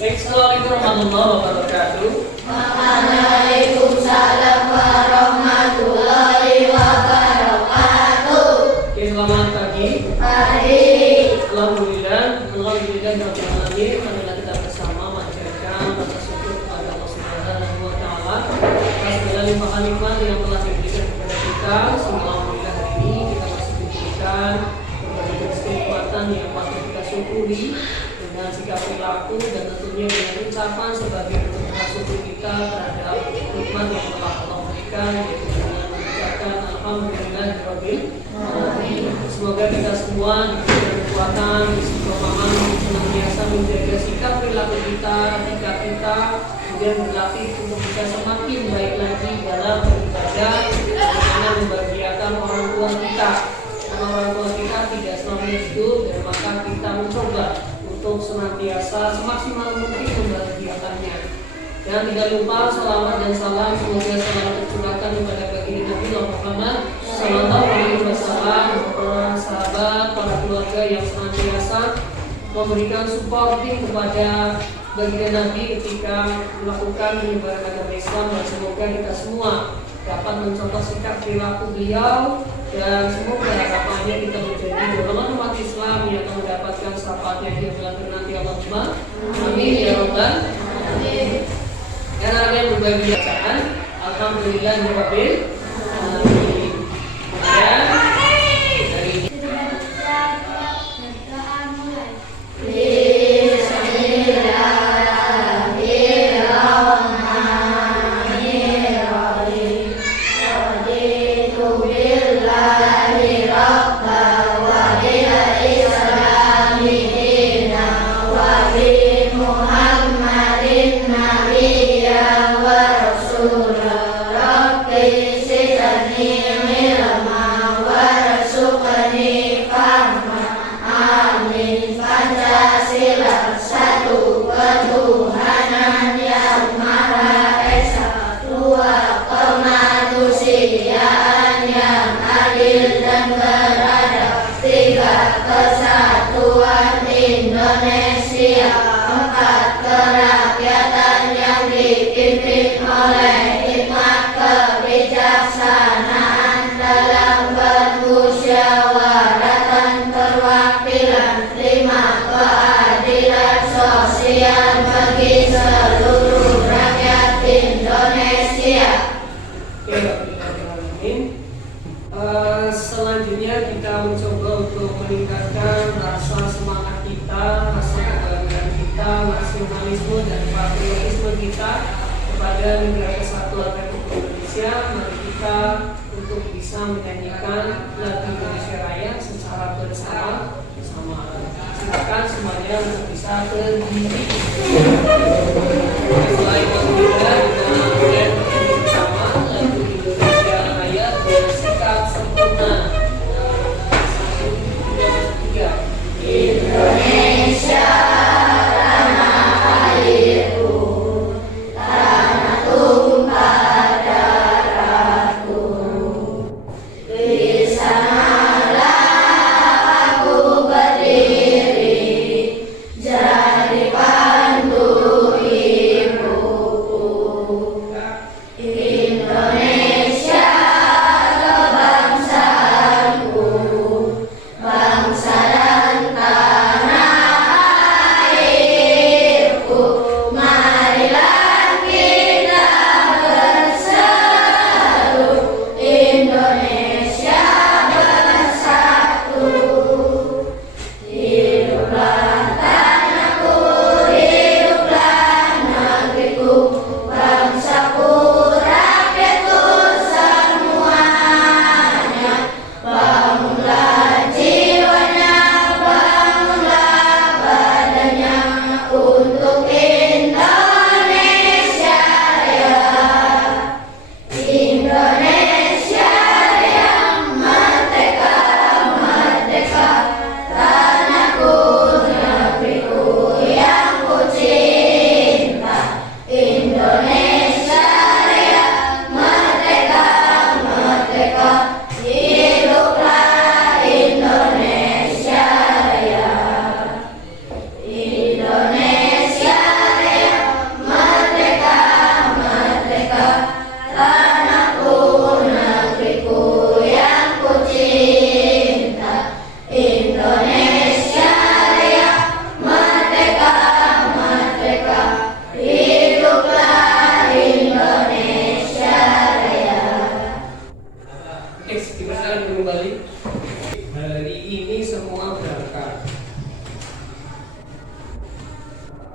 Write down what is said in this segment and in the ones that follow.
Assalamualaikum warahmatullahi wabarakatuh. Waalaikumsalam warahmatullahi wabarakatuh. Oke, selamat pagi. Pagi. Alhamdulillah Rabbil alamin. Marilah kita bersama mengucapkan rasa syukur kepada Allah Subhanahu wa taala atas segala limpahan-limpahan yang telah diberikan kepada kita. Alhamdulillah hari ini kita masih diberikan berbagai kenikmatan yang patut kita syukuri dengan sikap perilaku dan tentunya dengan ucapan sebagai bentuk rasa syukur kita terhadap nikmat yang telah Allah berikan, yaitu dengan mengucapkan alhamdulillah rabbil alamin. Semoga kita semua diberikan kekuatan, istiqomah, senantiasa menjaga sikap perilaku kita ketika kita kemudian berlatih untuk bisa semakin baik lagi dalam beribadah, bagaimana membahagiakan orang tua kita. Karena orang tua kita tidak selamanya hidup, dan maka kita mencoba untuk senantiasa semaksimal mungkin membahagiakannya. Dan tidak lupa salawat dan salam semoga selalu tercurahkan kepada baginda Nabi Muhammad Sallallahu Alaihi Wasallam, para sahabat, para keluarga yang senantiasa memberikan supporting kepada baginda Nabi ketika melakukan penyebaran agama Islam, dan semoga kita semua dapat mencontoh sikap perilaku beliau, dan semoga harapannya kita menjadi golongan umat Islam yang akan mendapatkan syafaatnya di bulan nanti. Allahumma amin ya rabbal alamin. Dan ada yang berbagi bacaan alhamdulillah rabbil alamin. Dan dari Kesatuan Indonesia, 4 kerakyatan yang dipimpin oleh hikmat kebijaksanaan dalam bermusyawaratan perwakilan, 5 keadilan sosial bagi seluruh rakyat Indonesia. Selanjutnya kita mencoba untuk meningkatkan rasa semangat kita, rasa kebanggaan kita, nasionalisme dan patriotisme kita kepada negara kesatuan Republik Indonesia. Mari kita untuk bisa menyanyikan lagu Indonesia Raya secara bersama. Silakan semuanya untuk bisa berdiri. Selain kita bersama lagu Indonesia Raya bersikap sempurna. Indonesia tanah airku, tanah tumpah darahku. Di sanalah aku berdiri, jadi pandu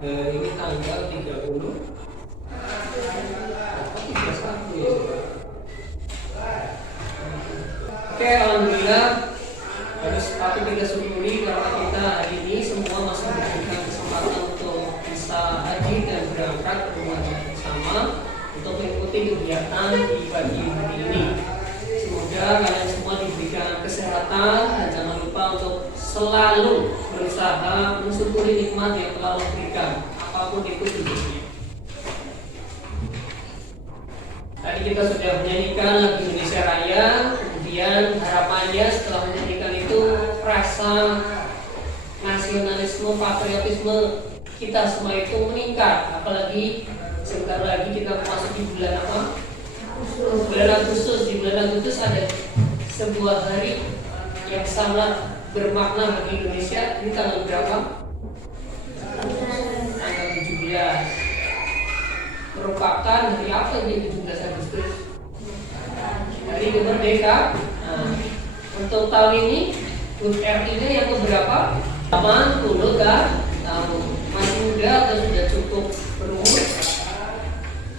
Ini tanggal 30. Oke, alhamdulillah harus tapi kita syukuri karena kita hari ini semua masih diberikan kesempatan untuk bisa haji dan berangkat ke rumah bersama untuk mengikuti kegiatan di pagi hari ini. Semoga kalian semua diberikan kesehatan dan jangan lupa untuk selalu berusaha mensyukuri nikmat yang telah Allah berikan, apapun itu bentuknya. Tadi kita sudah menyanyikan lagu Indonesia Raya, kemudian harapannya setelah menyanyikan itu rasa nasionalisme, patriotisme kita semua itu meningkat. Apalagi sebentar lagi kita memasuki bulan apa? Bulan Agustus. Di bulan Agustus ada sebuah hari yang sangat bermakna bagi Indonesia. Ini tanggal berapa? Tanggal 17. Merupakan hari apa ini 17 Agustus? Hari kemerdekaan. Untuk tahun ini HUT RI-nya yang keberapa? 80 tahun. Masih muda atau sudah cukup berumur?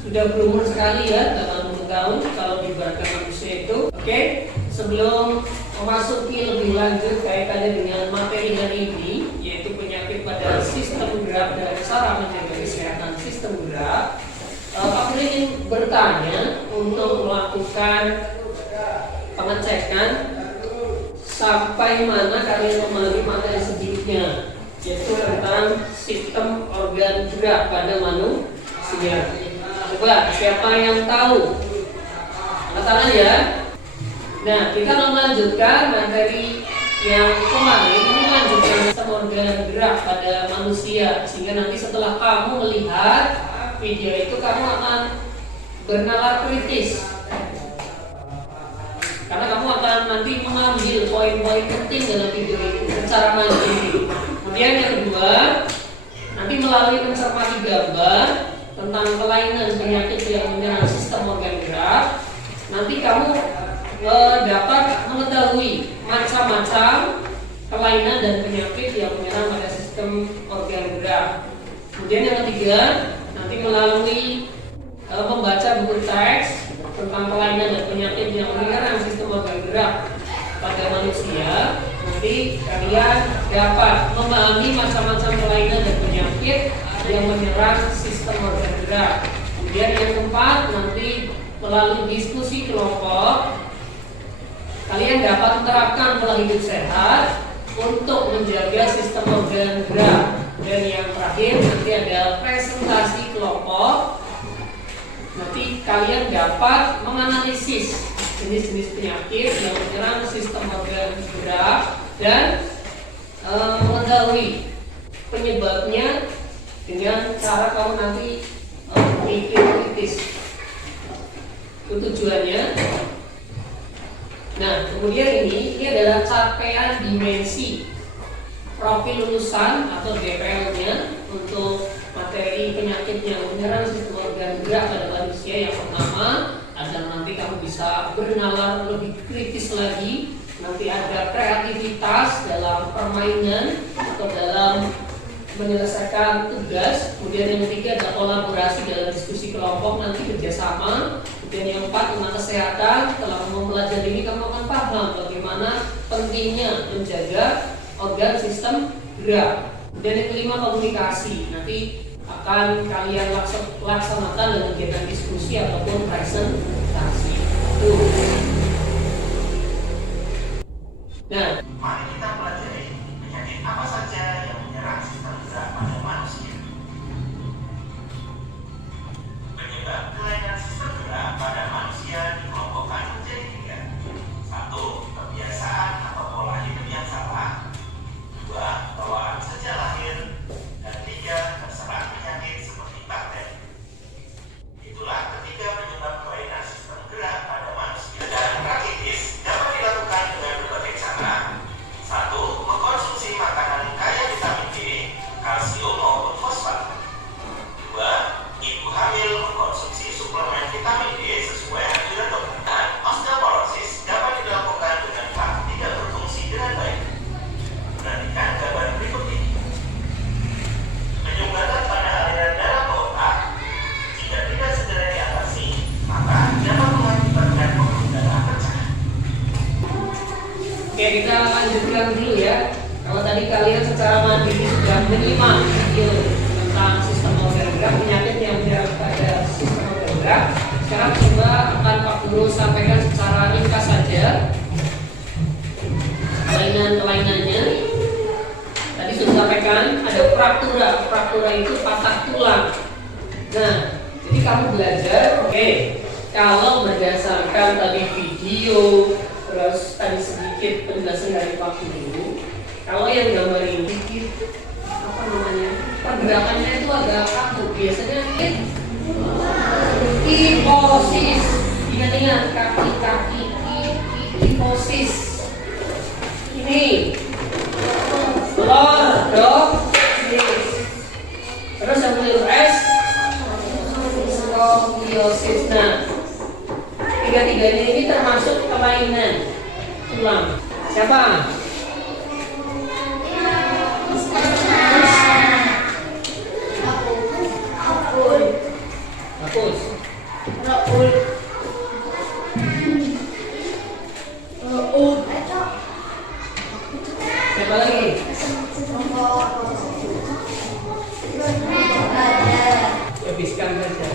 Sudah berumur sekali ya, 80 tahun kalau diibaratkan manusia itu. Oke, sebelum memasuki lebih lanjut kaitannya dengan materi hari ini, yaitu penyakit pada sistem gerak dan cara menjaga kesehatan sistem gerak, Pak Firly ingin bertanya untuk melakukan pengecekan sampai mana kalian memahami materi sebelumnya, yaitu tentang sistem organ gerak pada manusia. Coba siapa yang tahu? Angkat tangan ya. Nah, kita melanjutkan materi yang kemarin, melanjutkan sistem organ gerak pada manusia, sehingga nanti setelah kamu melihat video itu kamu akan bernalar kritis, karena kamu akan nanti mengambil poin-poin penting dalam video ini secara mandiri. Kemudian yang kedua, nanti melalui mencermati gambar tentang kelainan penyakit yang menyerang sistem organ gerak, nanti kamu dapat mengetahui macam-macam kelainan dan penyakit yang menyerang pada sistem organ gerak. Kemudian yang ketiga, nanti melalui membaca buku teks tentang kelainan dan penyakit yang menyerang sistem organ gerak pada manusia, nanti kalian dapat memahami macam-macam kelainan dan penyakit yang menyerang sistem organ gerak. Kemudian yang keempat, nanti melalui diskusi kelompok kalian dapat menerapkan pola hidup sehat untuk menjaga sistem organ gerak. Dan yang terakhir, nanti ada presentasi kelompok. Nanti kalian dapat menganalisis jenis-jenis penyakit yang menyerang sistem organ gerak dan mengetahui penyebabnya dengan cara kamu nanti berpikir kritis. Itu tujuannya. Nah, kemudian ini adalah capaian dimensi profil lulusan atau DPL-nya untuk materi penyakit yang menyerang sistem organ gerak pada manusia. Yang pertama adalah nanti kamu bisa bernalar lebih kritis lagi, nanti ada kreativitas dalam permainan atau dalam menyelesaikan tugas. Kemudian yang ketiga ada kolaborasi dalam diskusi kelompok, nanti kerjasama. Kemudian yang keempat tentang kesehatan. Setelah kamu mempelajari ini, kamu akan paham bagaimana pentingnya menjaga organ sistem gerak. Dan yang kelima komunikasi, nanti akan kalian laksanakan dengan kegiatan diskusi ataupun presentasi. Nah, mari kita pelajari penyakit apa saja yang menyerang sistem gerak pada manusia. Penyebab kelainan sistem gerak pada manusia dikelompokkan menjadi 3. 1. Kebiasaan atau pola hidup yang salah. 2. Bawaan sejak lahir. Dan 3. Terserang penyakit seperti bakteri. Itulah ketiga penyebab kelainan sistem gerak pada manusia. Dan rakitis dapat dilakukan dengan berbagai cara. 1. Mengkonsumsi makanan kaya itu patah tulang. Nah, jadi kamu belajar, oke. Kalau berdasarkan tadi video, terus tadi sedikit penjelasan dari Pak Guru, kalau yang gambar ini sedikit apa namanya, pergerakannya itu agak kaku. Biasanya kiposis, ingat-ingat kaki-kaki kiposis. Ini lordosis. Terus yang huruf S skoliosis. Nah, tiga-tiganya ini termasuk kelainan tulang. Siapa? Bagus. Siapa lagi? Habiskan saja.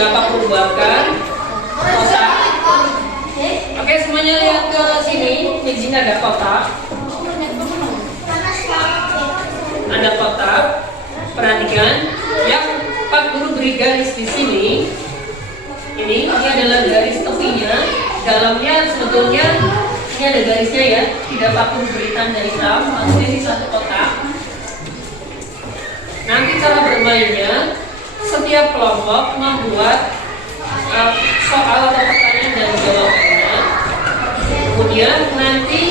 Apa perubahan kotak? Oke, semuanya lihat ke sini. Di sini ada kotak. Ada kotak. Perhatikan. Yang Pak Guru beri garis di sini. Ini adalah garis tepinya. Dalamnya sebetulnya ini ada garisnya ya. Tidak Pak Guru beri tanda hitam. Maksudnya ini satu kotak. Nanti cara bermainnya, setiap kelompok membuat soal atau pertanyaan dan jawabannya. Kemudian nanti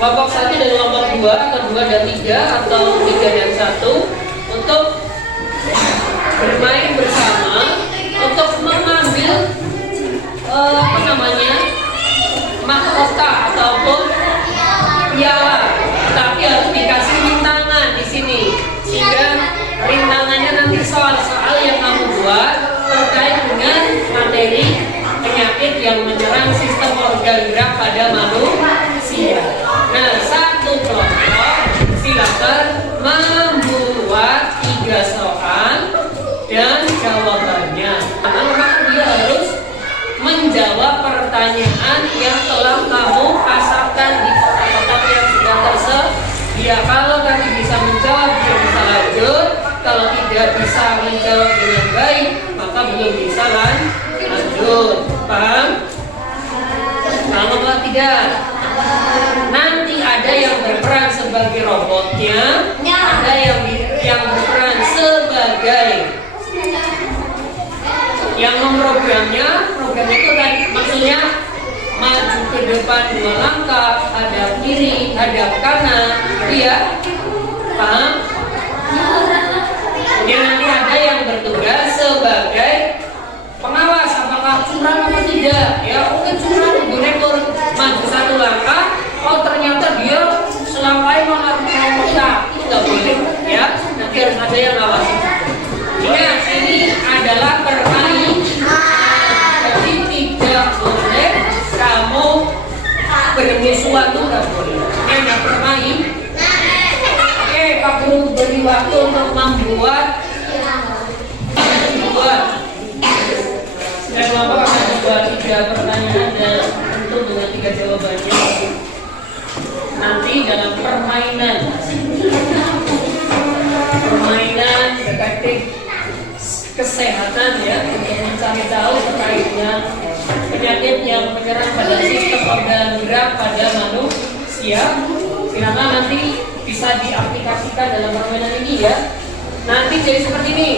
kelompok 1 dan kelompok 2 atau 2 dan 3 atau 3 dan 1 untuk bermain bersama untuk mengambil apa namanya, mahkota ataupun piala. Tapi harus dikasih rintangan di sini sehingga rintangannya nanti soal-soal yang kamu buat terkait dengan materi penyakit yang menyerang sistem organ gerak pada manusia. Nah, satu kelompok silakan membuat 3 soal dan jawabannya. Maka dia harus menjawab pertanyaan yang telah kamu pasangkan di kotak-kotak yang sudah tersedia. Kalau tadi bisa menjawab, dia bisa lanjut. Kalau tidak bisa menjawab dengan baik, maka belum bisa lanjut. Paham? Paham apa tidak? Nanti ada yang berperan sebagai robotnya, ada yang berperan sebagai yang memprogramnya. Program itu kan maksudnya maju ke depan 2 langkah, hadap kiri, hadap kanan, gitu ya. Paham? Kemudian nanti ada yang bertugas sebagai pengawas apakah curang atau tidak. Ya, mungkin curang, direktur maju 1 langkah, oh ternyata dia selangkai malah merombak, itu nggak boleh. Ya, nanti harus ada yang ngawasi. Ingat, ini adalah permainan, jadi tidak boleh kamu bermusuhan, tuh nggak boleh. guru beri waktu untuk membuat dan kelompok akan membuat 3 pertanyaan dan tentu dengan 3 jawabannya nanti dalam permainan detektif kesehatan ya, untuk mencari tahu terkaitnya penyakit yang menyerang pada sistem organ gerak pada manusia. Silakan nanti bisa diaplikasikan dalam permainan ini ya. Nanti jadi seperti ini.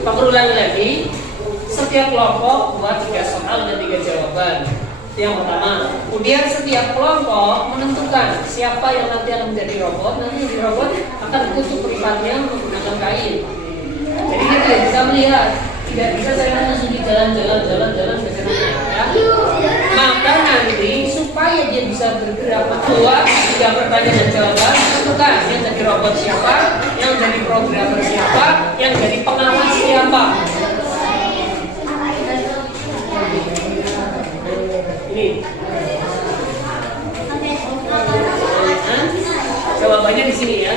Pengulangan lagi, setiap kelompok buat 3 soal dan 3 jawaban. Yang pertama, kemudian setiap kelompok menentukan siapa yang nanti akan menjadi robot. Nanti menjadi robot akan ditutup peripatnya menggunakan kain. Jadi kita bisa melihat, tidak bisa saya langsung di jalan ke sana ya. Maka nanti supaya dia bisa bergerak buat 3 pertanyaan dan jawaban, tentukan yang jadi robot siapa, yang jadi programmer siapa, yang jadi pengawas siapa. Ini jawabannya di sini ya.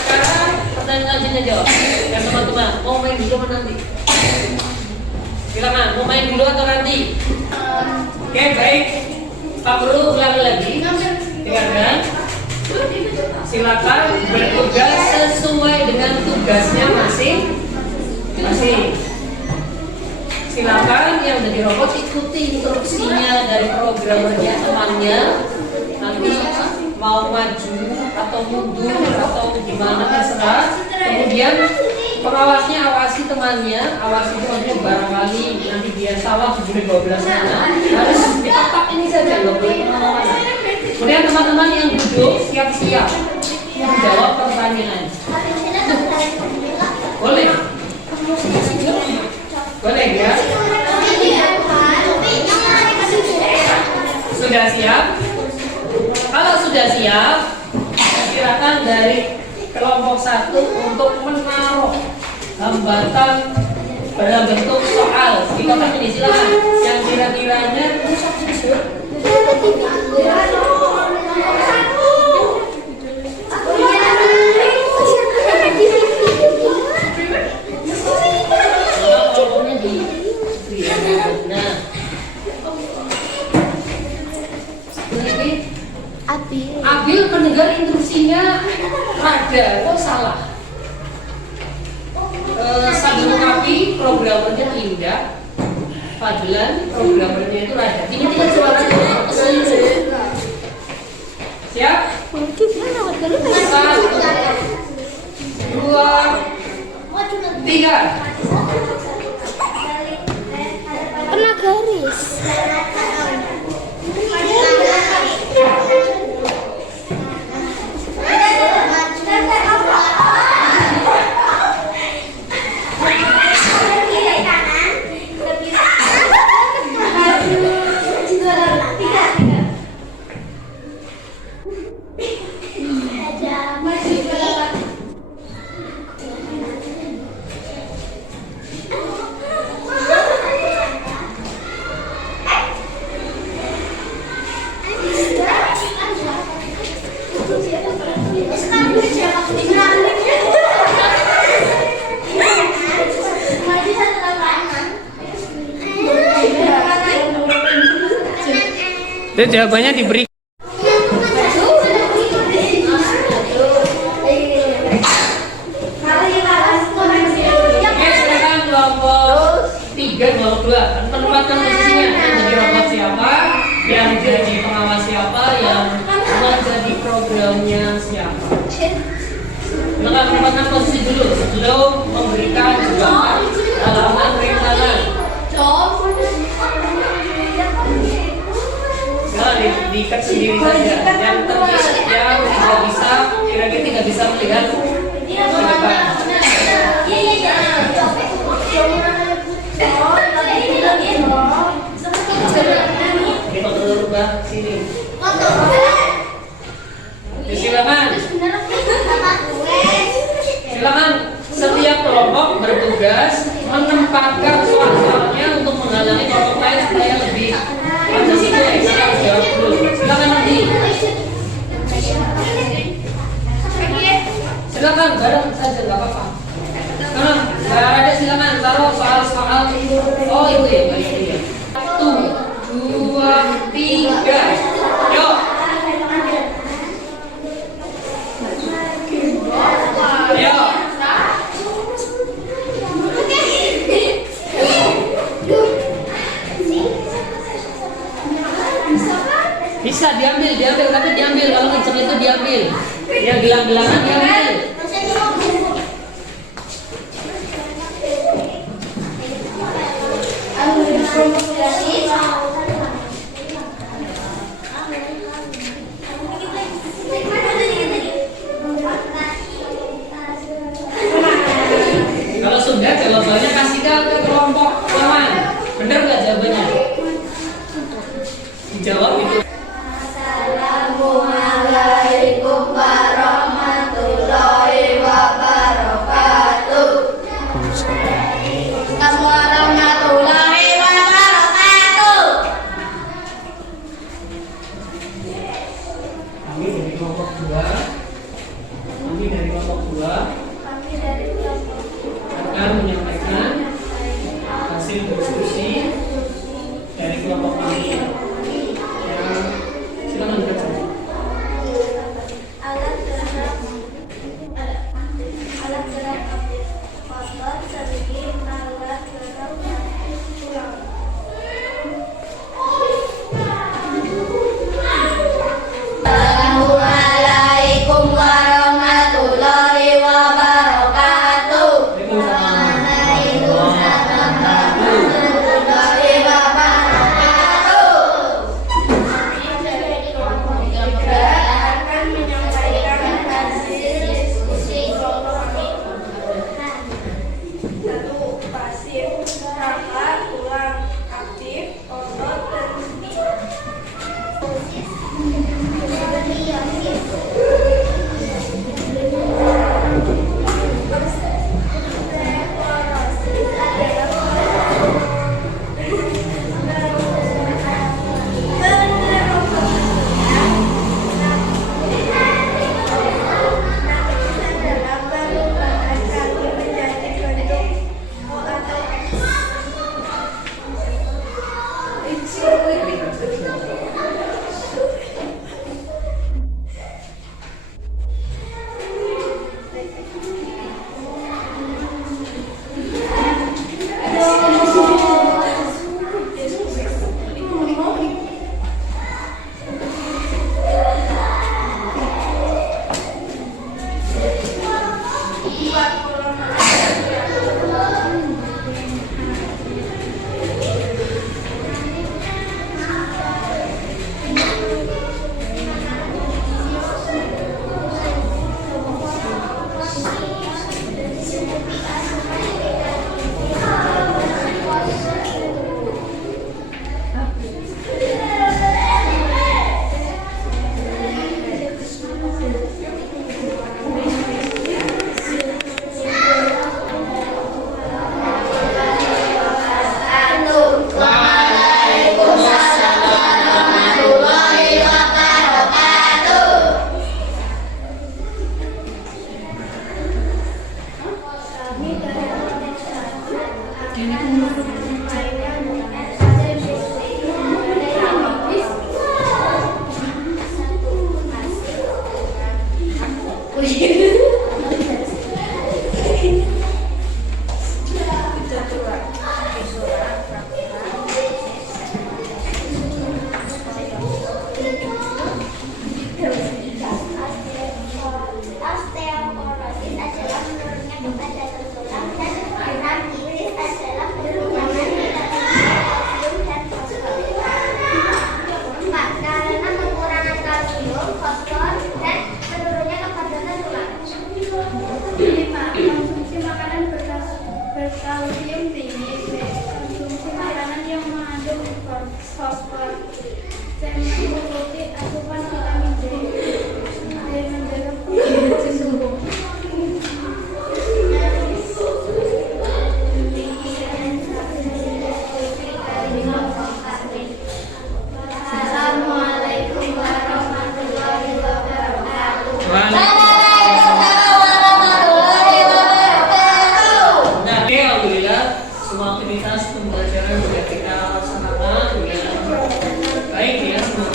Sekarang pertanyaan selanjutnya jawab. Yang teman-teman mau main dulu atau nanti? Silakan, mau main dulu atau nanti? Oke, baik. Pak Guru ulang lagi. Dengarkan. Silakan bertugas sesuai dengan tugasnya masing-masing. Silakan yang jadi robot ikuti instruksinya dari programmernya temannya. Nanti mau maju atau mundur atau gimana terserah. Kemudian pengawasnya awasi temannya, awasi temannya barangkali nanti dia salah 7-12 mana. Harus diketak ini saja, nggak boleh kemana-mana. Kemudian teman-teman yang duduk siap-siap menjawab pertanyaan. Boleh? Boleh ya? Sudah siap? Kalau sudah siap, silakan dari kelompok 1 untuk menaruh hambatan dalam bentuk soal di kotak ini. Silakan yang kira-kiranya Abil mendengar instruksinya rada kok salah. Sambil mengapi programmernya Indah, Fadlan programmernya itu rada. Ini kita suara siap? 1, 2, 3. Kena garis. Itu jawabannya diberi. Silakan kelompok 3, kelompok 2 tempatkan posisinya. Yang jadi robot siapa, yang jadi pengawas siapa, yang menjadi programnya siapa. Silakan tempatkan posisi dulu sebelum memberikan jawaban halaman rintangan. Diikat sendiri saja. Yang terpisah, yang tidak bisa, kira-kira tidak bisa melihat ke depan. Kita berubah sini. Silakan. Silakan setiap kelompok bertugas menempatkan soal-soalnya untuk menghalangi kelompok lain supaya lebih pada situ. Silakan nanti. Silakan bareng saja nggak apa-apa. Nah, Mbak Rada silakan taruh soal-soal. Oh itu ya, Mbak itu ya. 1, 2, 3. Yuk. Ayo. Bisa diambil, tapi diambil kalau kenceng itu diambil. Ya bilang-bilangan diambil. Kalau sudah jawabannya kasihkan ke kelompok lawan. Benar nggak jawabannya? Dijawab itu. Assalamualaikum warahmatullahi wabarakatuh. Assalamualaikum warahmatullahi wabarakatuh. Kami dari kelompok 2. Kami dari kelompok 2 akan menyampaikan hasil diskusi dari kelompok kami. Silakan baca. Alat gerak kotor seperti alat gerak pulang. Assalamualaikum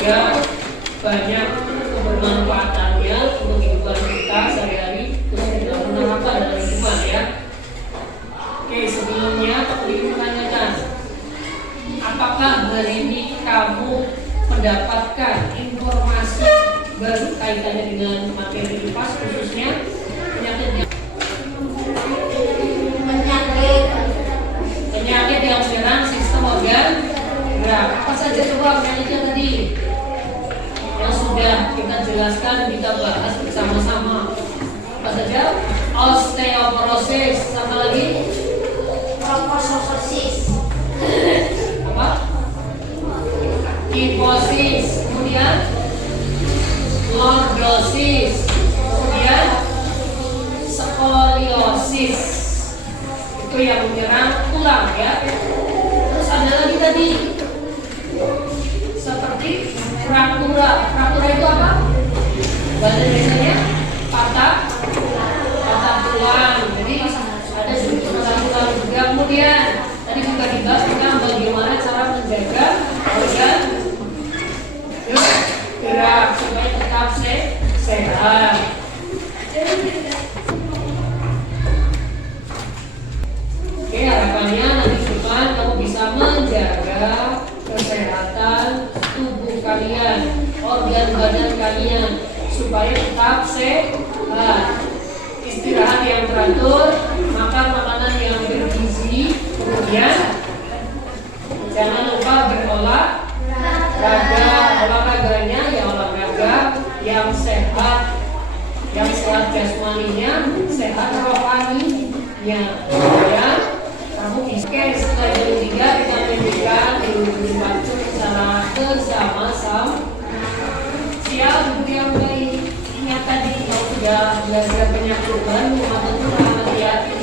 dia banyak kebermanfaatannya untuk kehidupan kita sehari-hari, terus kita menerapkan dalam kehidupan ya. Oke, sebelumnya aku ingin menanyakan, apakah hari ini kamu mendapatkan informasi baru kaitannya dengan materi IPAS, khususnya penyakit yang menyerang sistem organ gerak? Apa saja coba penyakitnya tadi yang sudah kita jelaskan, kita bahas bersama-sama? Apa saja? Osteoporosis, sama lagi Propososis. apa? Kifosis, kemudian lordosis, kemudian skoliosis, itu yang menyerang tulang ya. Terus ada lagi tadi seperti fraktura. Fraktura itu apa? Bahasa Indonesianya patah tulang. Jadi ada sedikit patah tulang juga. Kemudian tadi juga dibahas tentang bagaimana cara menjaga organ gerak supaya tetap sehat. Oke, harapannya nanti ke depan kamu bisa menjaga kesehatan tubuh kalian, organ badan kalian supaya tetap sehat. Istirahat yang teratur, makan makanan yang bergizi, kemudian jangan lupa berolahraga. Olahraganya ya olahraga yang sehat jasmaninya, sehat rohaninya. Ya, kamu bisa setelah jam 3 kita menunjukkan ilmu baca secara bersama-sama. Siap, ibu yang baik. Ingat tadi kalau sudah belajar penyakit baru atau kurang hati-hati.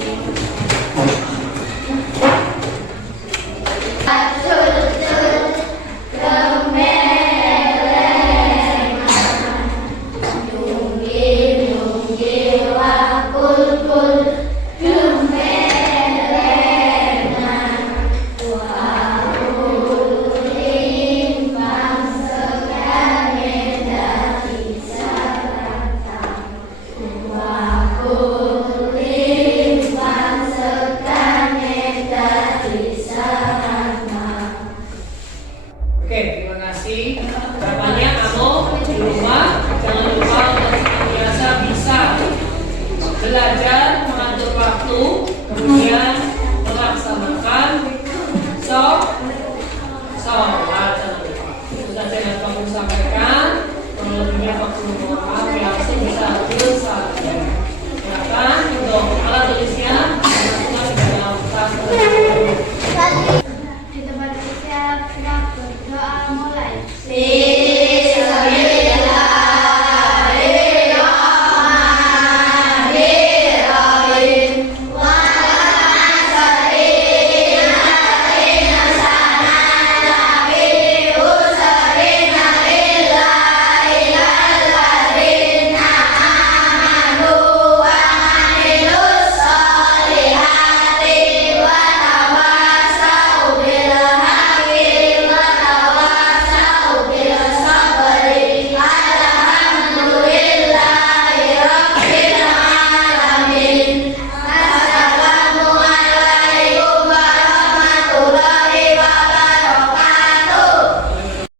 Oke, terima kasih. Harapannya kamu di rumah jangan lupa untuk biasa bisa belajar mengatur waktu, kemudian melaksanakan sholat. Itu saja yang kamu sampaikan. Kalau lebihnya waktu mohon maaf ya, bisa saja. Silakan untuk alat tulisnya masukkan di dalam tas. Di tempat siap berdoa mulai.